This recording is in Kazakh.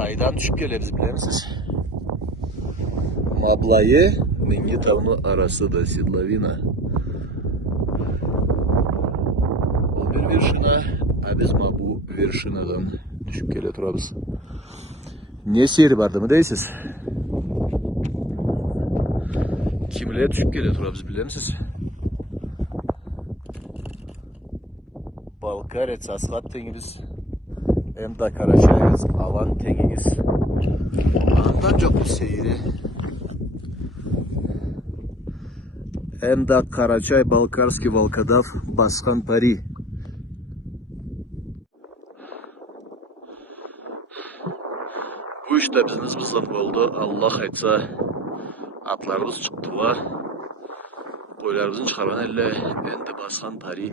Қайдан түшіп келеміз білемісіз? Маблайы Менге тауны арасы да седловина. Бұл бір вершина, а біз бұл вершинадан түшіп келе тұрабыз. Не сері барды ма дейсіз? Кимле түшіп келе тұрабыз білемісіз? Балкарец асхат теңіміз, Эмда Карачаец алан теңіміз. Андан жоқ бұл сейірі. Эмда Карачай, Балкарский волкодав, басқан пари. Bu işte bizden oldu. Allah etsa atlarımız çıktı va. Koylarımızın çıkargan elle endi baskan pari.